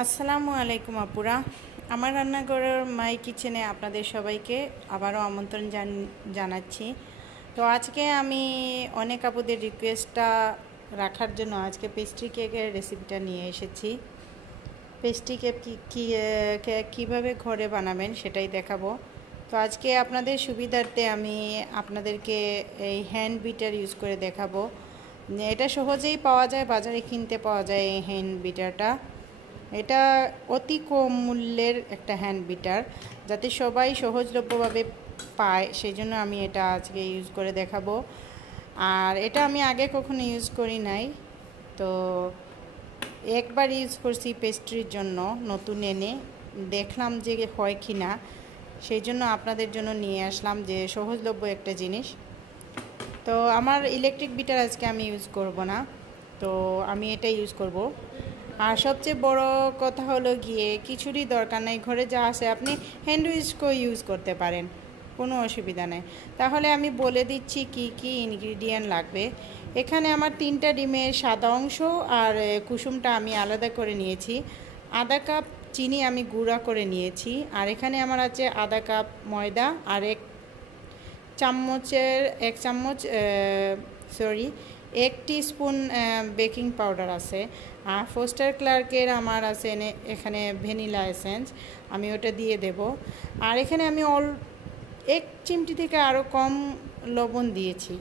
আসসালামু আলাইকুম আপুরা। আমার রান্নাঘরের মাই কিচেনে আপনাদের সবাইকে আবারও আমন্ত্রণ জানাচ্ছি। তো আজকে আমি অনেক আপুদের রিকোয়েস্টটা রাখার জন্য আজকে পেস্ট্রি কেকের রেসিপিটা নিয়ে এসেছি। পেস্ট্রি কেক কীভাবে ঘরে বানাবেন সেটাই দেখাবো। তো আজকে আপনাদের সুবিধার্থে আমি আপনাদেরকে এই হ্যান্ড বিটার ইউজ করে দেখাবো। এটা সহজেই পাওয়া যায়, বাজারে কিনতে পাওয়া যায় এই হ্যান্ড বিটারটা। এটা অতি কম মূল্যের একটা হ্যান্ড বিটার, যাতে সবাই সহজলভ্যভাবে পায়, সেই জন্য আমি এটা আজকে ইউজ করে দেখাবো। আর এটা আমি আগে কখনো ইউজ করি নাই, তো একবার ইউজ করছি পেস্ট্রির জন্য নতুন এনে, দেখলাম যে হয় কি না, সেই জন্য আপনাদের জন্য নিয়ে আসলাম যে সহজলভ্য একটা জিনিস। তো আমার ইলেকট্রিক বিটার আজকে আমি ইউজ করব না, তো আমি এটা ইউজ করব। আর সবচেয়ে বড় কথা হলো গিয়ে কিছুরই দরকার নাই, ঘরে যা আছে আপনি হ্যান্ড উইস্কও ইউজ করতে পারেন, কোনো অসুবিধা নেই। তাহলে আমি বলে দিচ্ছি কি কি ইনগ্রিডিয়েন্ট লাগবে। এখানে আমার 3টা ডিমের সাদা অংশ আর কুসুমটা আমি আলাদা করে নিয়েছি। আধা কাপ চিনি আমি গুঁড়া করে নিয়েছি। আর এখানে আমার আছে আধা কাপ ময়দা আর এক চামচ এক টিস্পুন বেকিং পাউডার আছে। আর ফোস্টার ক্লার্কের আমার আছে এখানে ভ্যানিলা এসেন্স, আমি ওটা দিয়ে দেব। আর এখানে আমি এক চিমটি থেকে আরও কম লবণ দিয়েছি।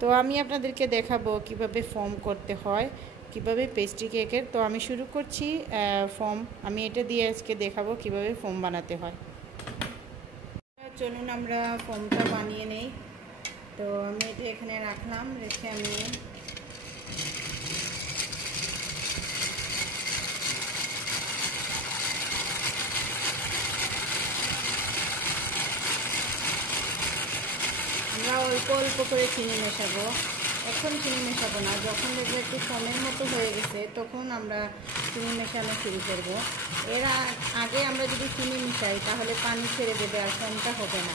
তো আমি আপনাদেরকে দেখাবো কিভাবে ফর্ম করতে হয়, কিভাবে পেস্ট্রি কেকের। তো আমি শুরু করছি ফর্ম। আমি এটা দিয়ে আজকে দেখাবো কিভাবে ফর্ম বানাতে হয়। চলুন আমরা ফর্মটা বানিয়ে নেই। তো আমি এটা এখানে রাখলাম, রেখে আমি আমরা অল্প অল্প করে চিনি মেশাবো। এখন চিনি মেশাবো না, যখন দেখবো একটু ফর্মের মতো হয়ে গেছে তখন আমরা চিনি মেশানো শুরু করব। এর আগে আমরা যদি চিনি মিশাই তাহলে পানি ছেড়ে দেবে আর ফর্মটা হবে না।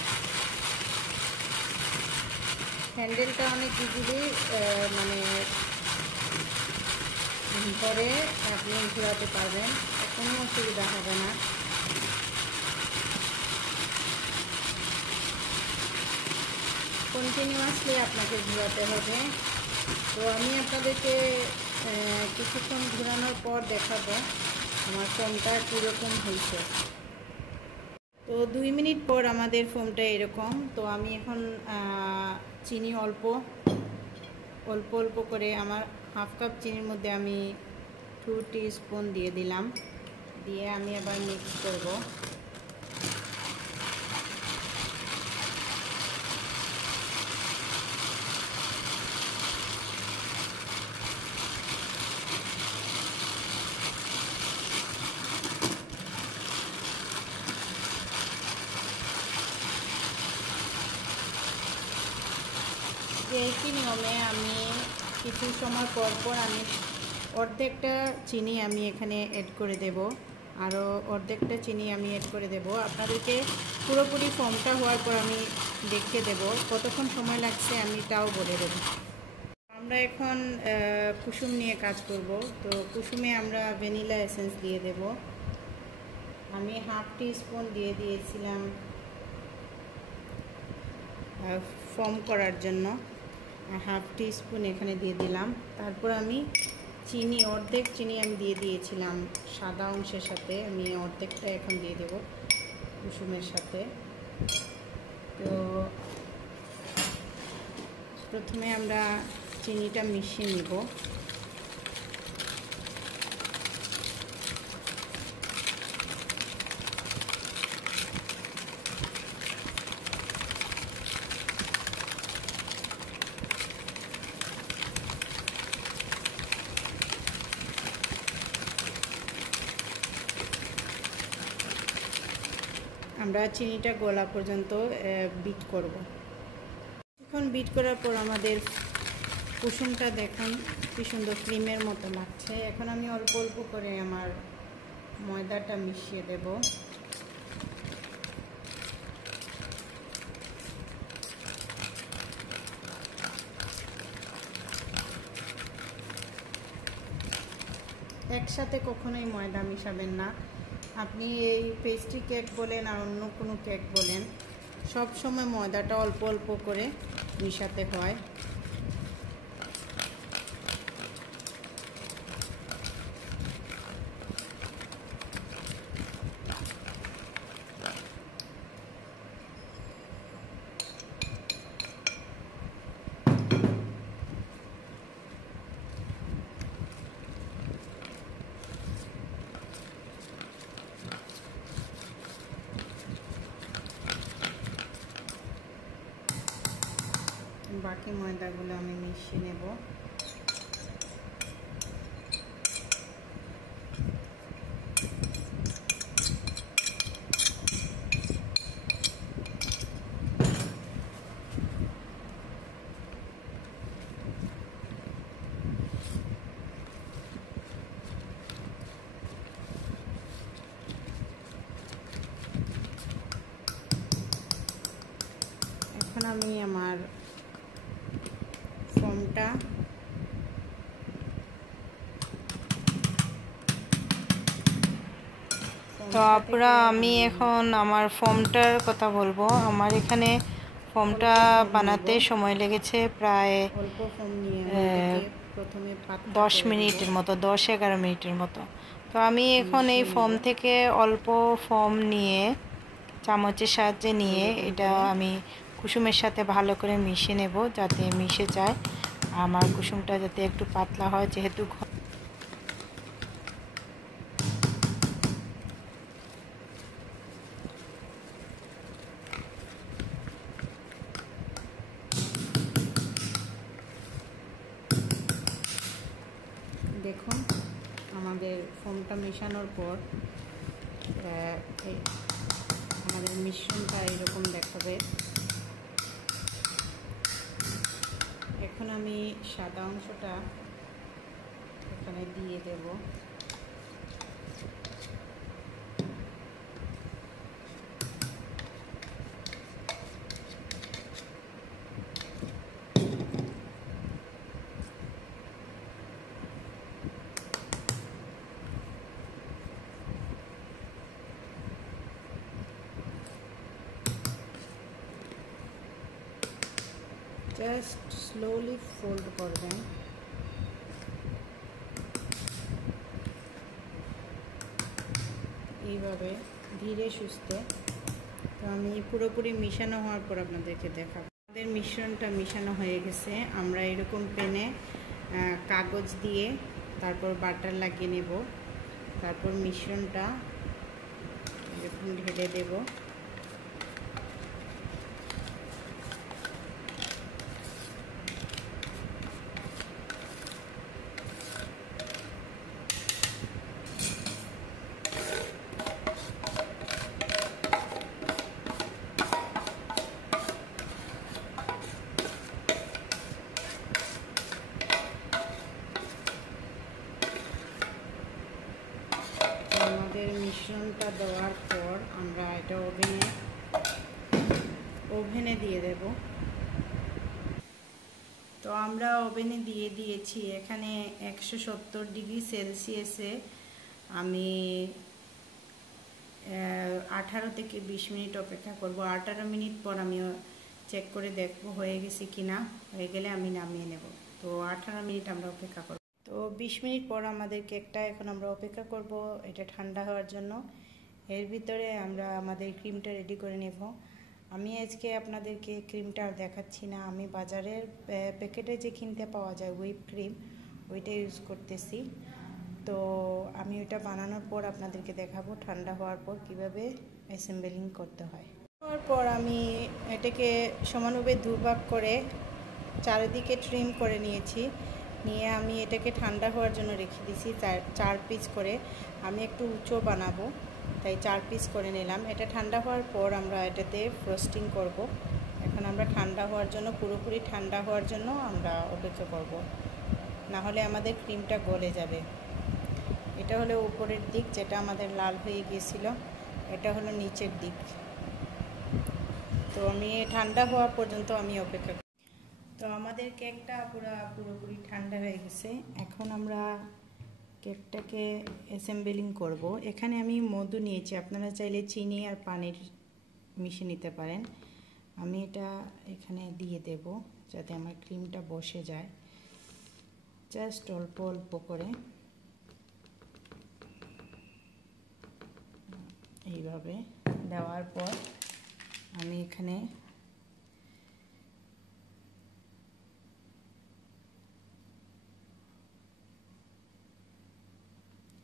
হ্যান্ডেলটা অনেক ইজিলি মানে ধরে আপনি ঘোরাতে পারবেন, কোনো অসুবিধা হবে না। কন্টিনিউয়াসলি আপনাকে ঘোরাতে হবে। তো আমি আপনাদেরকে কিছুক্ষণ ঘোরানোর পর দেখাবো আমার ফোমটা কীরকম হয়েছে। তো 2 মিনিট পর আমাদের ফোমটা এরকম। তো আমি এখন চিনি অল্প অল্প করে, আমার হাফ কাপ চিনির মধ্যে আমি 2 টিস্পুন দিয়ে দিলাম, দিয়ে আমি আবার মিক্স করব। একই নিয়মে আমি কিছু সময় পর পর আমি অর্ধেকটা চিনি আমি এখানে অ্যাড করে দেব, আরও অর্ধেকটা চিনি আমি অ্যাড করে দেব। আপনাদেরকে পুরোপুরি ফর্মটা হওয়ার পর আমি দেখে দেব কতক্ষণ সময় লাগছে, আমি তাও বলে দেব। আমরা এখন কুসুম নিয়ে কাজ করব। তো কুসুমে আমরা ভ্যানিলা এসেন্স দিয়ে দেব। আমি হাফ টিস্পুন দিয়ে দিয়েছিলাম ফর্ম করার জন্য, হাফ টিস্পুন এখানে দিয়ে দিলাম। তারপর আমি চিনি অর্ধেক চিনি আমি দিয়ে দিয়েছিলাম সাদা অংশের সাথে, আমি অর্ধেকটা এখন দিয়ে দেব কুসুমের সাথে। তো প্রথমে আমরা চিনিটা মিশিয়ে নিব। আমরা চিনিটা গলা পর্যন্ত বিট করব। এখন বিট করার পর আমাদের কুসুমটা দেখুন কি সুন্দর ক্রিমের মতো লাগছে। এখন আমি অল্প অল্প করে আমার ময়দাটা মিশিয়ে দেব। এক একসাথে কখনোই ময়দা মিশাবেন না। আপনি এই পেস্ট্রি কেক বলেন আর অন্য কোনো কেক বলেন, সব সময় ময়দাটা অল্প অল্প করে মিশাতে হয়। বাকি ময়দাগুলো আমি মিশিয়ে নেব। এখন আমি আমার ফর্মটা তো আপুরা, আমি এখন আমার ফর্মটার কথা বলবো। আমার এখানে ফর্মটা বানাতে সময় লেগেছে প্রায় 10 মিনিটের মতো, 10-11 মিনিটের মতো। তো আমি এখন এই ফর্ম থেকে অল্প ফর্ম নিয়ে চামচের সাহায্যে নিয়ে এটা আমি কুসুমের সাথে ভালো করে মিশিয়ে নেব, যাতে মিশে যায়। আমার কুসুমটা যাতে একটু পাতলা হয়, যেহেতু দেখুন আমাদের ফোমটা মেশানোর পর আমাদের মিশ্রণটা এরকম দেখাবে। এখন আমি সাদা অংশটা এখানে দিয়ে দেব। জাস্ট স্লোলি ফোল্ড করবেন। এইভাবে ধীরে সুস্থে। তো আমি পুরোপুরি মিশানো হওয়ার পর আপনাদেরকে দেখাবো। আমাদের মিশ্রণটা মিশানো হয়ে গেছে। আমরা এরকম পেনে কাগজ দিয়ে তারপর বাটার লাগিয়ে নেব, তারপর মিশ্রণটা এরকম ঢেলে দেব। আমাদের মিশ্রণটা দেওয়ার পর আমরা এটা ওভেনে দিয়ে দেব। তো আমরা ওভেনে দিয়ে দিয়েছি। এখানে 170 ডিগ্রি সেলসিয়াসে আমি 18 থেকে 20 মিনিট অপেক্ষা করব। 18 মিনিট পর আমি চেক করে দেখব হয়ে গেছে কিনা। হয়ে গেলে আমি নামিয়ে নেব। তো 18 মিনিট আমরা অপেক্ষা করব। তো 20 মিনিট পর আমাদের কেকটা এখন আমরা অপেক্ষা করব এটা ঠান্ডা হওয়ার জন্য। এর ভিতরে আমরা আমাদের ক্রিমটা রেডি করে নেব। আমি আজকে আপনাদেরকে ক্রিমটা দেখাচ্ছি না, আমি বাজারের প্যাকেটে যে কিনতে পাওয়া যায় হুইপ ক্রিম, ওইটা ইউজ করতেছি। তো আমি ওইটা বানানোর পর আপনাদেরকে দেখাবো ঠান্ডা হওয়ার পর কিভাবে অ্যাসেম্বলিং করতে হয়। তারপর আমি এটাকে সমানভাবে দুভাগ করে চারিদিকে ট্রিম করে নিয়েছি। নিয়ে আমি এটাকে ঠান্ডা হওয়ার জন্য রেখে দিয়েছি 4 পিস করে। আমি একটু উঁচু বানাবো, তাই 4 পিস করে নিলাম। এটা ঠান্ডা হওয়ার পর আমরা এটাতে ফ্রস্টিং করব। এখন আমরা ঠান্ডা হওয়ার জন্য, পুরোপুরি ঠান্ডা হওয়ার জন্য আমরা অপেক্ষা করব, না হলে আমাদের ক্রিমটা গলে যাবে। এটা হলো উপরের দিক, যেটা আমাদের লাল হয়ে গিয়েছিল। এটা হলো নিচের দিক। তো আমি ঠান্ডা হওয়া পর্যন্ত আমি অপেক্ষা করি। তো আমাদের কেকটা পুরোপুরি ঠান্ডা হয়ে গেছে। এখন আমরা কেকটাকে অ্যাসেম্বলিং করব। এখানে আমি মধু নিয়েছি, আপনারা চাইলে চিনি আর পানির মিশিয়ে নিতে পারেন। আমি এটা এখানে দিয়ে দেব যাতে আমার ক্রিমটা বসে যায়, জাস্ট অল্প অল্প করে এইভাবে দেওয়ার পর আমি এখানে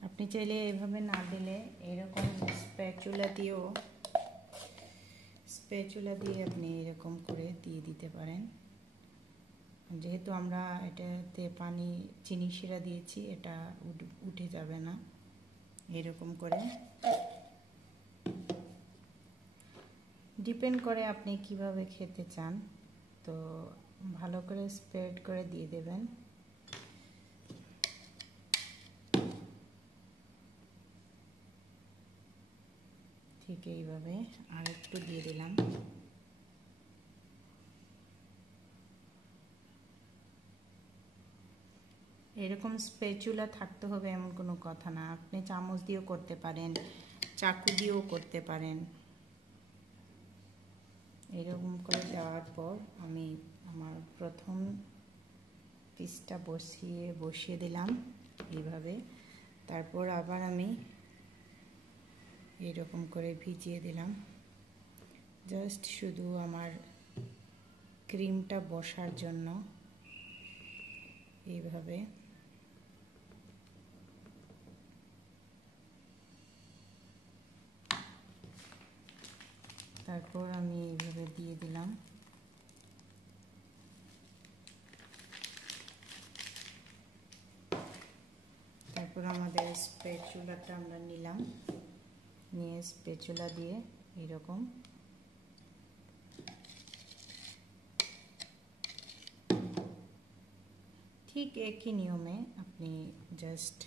আপনি চাইলে এভাবে না দিলে এরকম স্প্যাচুলা দিয়ে আপনি এরকম করে দিয়ে দিতে পারেন। যেহেতু আমরা এটাতে পানি চিনি শিরা দিয়েছি, এটা উঠে যাবে না। এরকম করে ডিপেন্ড করে আপনি কিভাবে খেতে চান, তো ভালো করে স্প্রেড করে দিয়ে দেবেন। ঠিক এইভাবে আর একটু দিয়ে দিলাম। এরকম স্প্যাচুলা থাকতে হবে এমন কোনো কথা না, আপনি চামচ দিয়েও করতে পারেন, চাকু দিয়েও করতে পারেন। এরকম করে দেওয়ার পর আমি আমার প্রথম পিসটা বসিয়ে দিলাম এইভাবে। তারপর আবার আমি এরকম করে ভিজিয়ে দিলাম, জাস্ট শুধু আমার ক্রিমটা বসার জন্য। এইভাবে তারপর আমি এইভাবে দিয়ে দিলাম। তারপর আমাদের স্প্যাচুলাটা আমরা নিলাম, নিয়ে স্প্যাচুলা দিয়ে এরকম ঠিক একই নিয়মে আপনি জাস্ট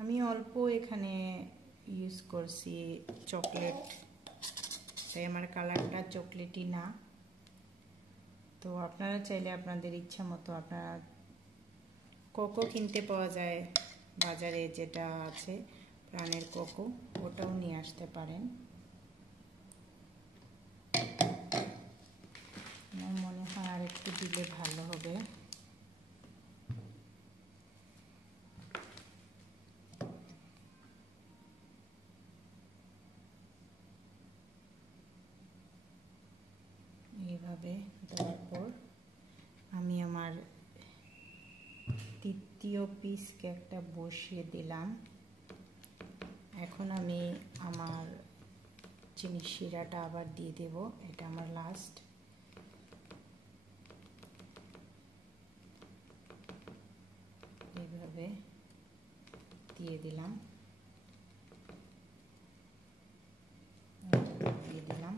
আমি অল্প এখানে ইউজ করছি চকলেট, তাই আমার কালারটা চকলেটি না। তো আপনারা চাইলে আপনাদের ইচ্ছা মতো, আপনারা কোকো কিনতে পাওয়া যায় বাজারে, যেটা আছে প্রাণের কোকো, ওটাও নিয়ে আসতে পারেন। আমার মনে হয় আর একটু দিলে ভালো হবে। এইভাবে দেওয়ার পর আমি আমার তৃতীয় পিস কেকটা বসিয়ে দিলাম। এখন আমি আমার চিনি শিরাটা আবার দিয়ে দেব, এটা আমার লাস্ট। এইভাবে দিয়ে দিলাম, দিয়ে দিলাম।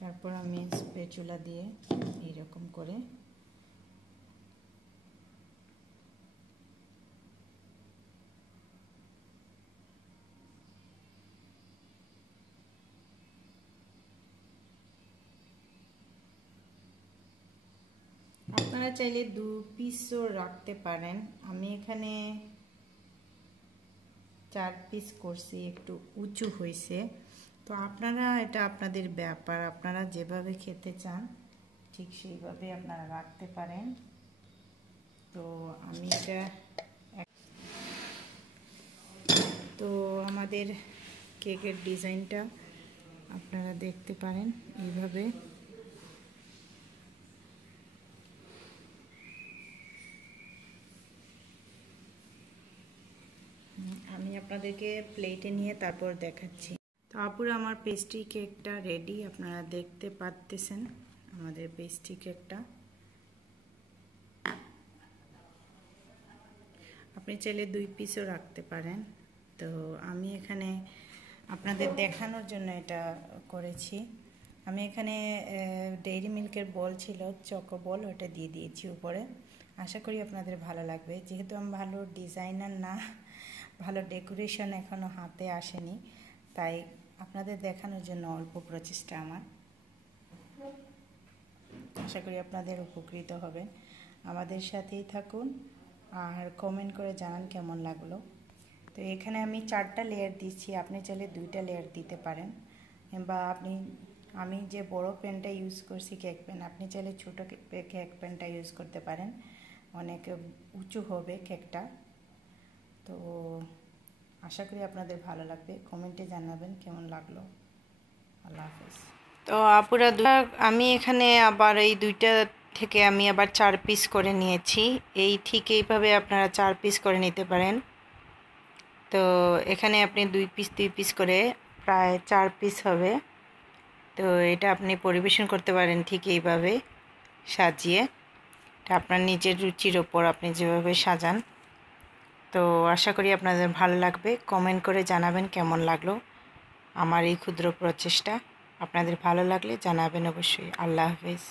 তারপর আমি স্প্যাচুলা দিয়ে এইরকম করে আপনারা চাইলে 2 পিসও রাখতে পারেন। আমি এখানে 4 পিস করছি, একটু উঁচু হয়েছে। তো আপনারা, এটা আপনাদের ব্যাপার, আপনারা যেভাবে খেতে চান ঠিক সেইভাবে আপনারা রাখতে পারেন। তো আমি এটা তো আমাদের কেকের ডিজাইনটা আপনারা দেখতে পারেন এইভাবে। আমি আপনাদেরকে প্লেটে নিয়ে তারপর দেখাচ্ছি। তো আপুরা, আমার পেস্ট্রি কেকটা রেডি, আপনারা দেখতে পাচ্ছেন আমাদের পেস্ট্রি কেকটা। আপনি আপনি চাইলে 2 পিসও রাখতে পারেন। তো আমি এখানে আপনাদের দেখানোর জন্য এটা করেছি। আমি এখানে ডেইরি মিল্কের বল ছিল, চকো বল, ওটা দিয়ে দিয়েছি উপরে। আশা করি আপনাদের ভালো লাগবে। যেহেতু আমি ভালো ডিজাইনার না, ভালো ডেকোরেশন এখনও হাতে আসেনি, তাই আপনাদের দেখানোর জন্য অল্প প্রচেষ্টা আমার। আশা করি আপনাদের উপকৃত হবেন। আমাদের সাথেই থাকুন আর কমেন্ট করে জানান কেমন লাগলো। তো এখানে আমি 4টা লেয়ার দিচ্ছি, আপনি চাইলে 2টা লেয়ার দিতে পারেন, বা আমি যে বড় পেনটা ইউজ করছি কেক পেন, আপনি চাইলে ছোটো কেক পেনটা ইউজ করতে পারেন, অনেক উঁচু হবে কেকটা। তো আশা করি আপনাদের ভালো লাগবে, কমেন্টে জানাবেন কেমন লাগলো। আল্লাহ হাফেজ। তো আপুরা, আমি এখানে আবার এই 2টা থেকে আমি আবার 4 পিস করে নিয়েছি। ঠিক এইভাবে আপনারা 4 পিস করে নিতে পারেন। তো এখানে আপনি 2 পিস করে প্রায় 4 পিস হবে। তো এটা আপনি পরিবেশন করতে পারেন ঠিক এইভাবে সাজিয়ে। এটা আপনার নিজের রুচির ওপর আপনি যেভাবে সাজান। তো আশা করি আপনাদের ভালো লাগবে। কমেন্ট করে জানাবেন কেমন লাগলো আমার এই ক্ষুদ্র প্রচেষ্টা। আপনাদের ভালো লাগলে জানাবেন অবশ্যই। আল্লাহ হাফেজ।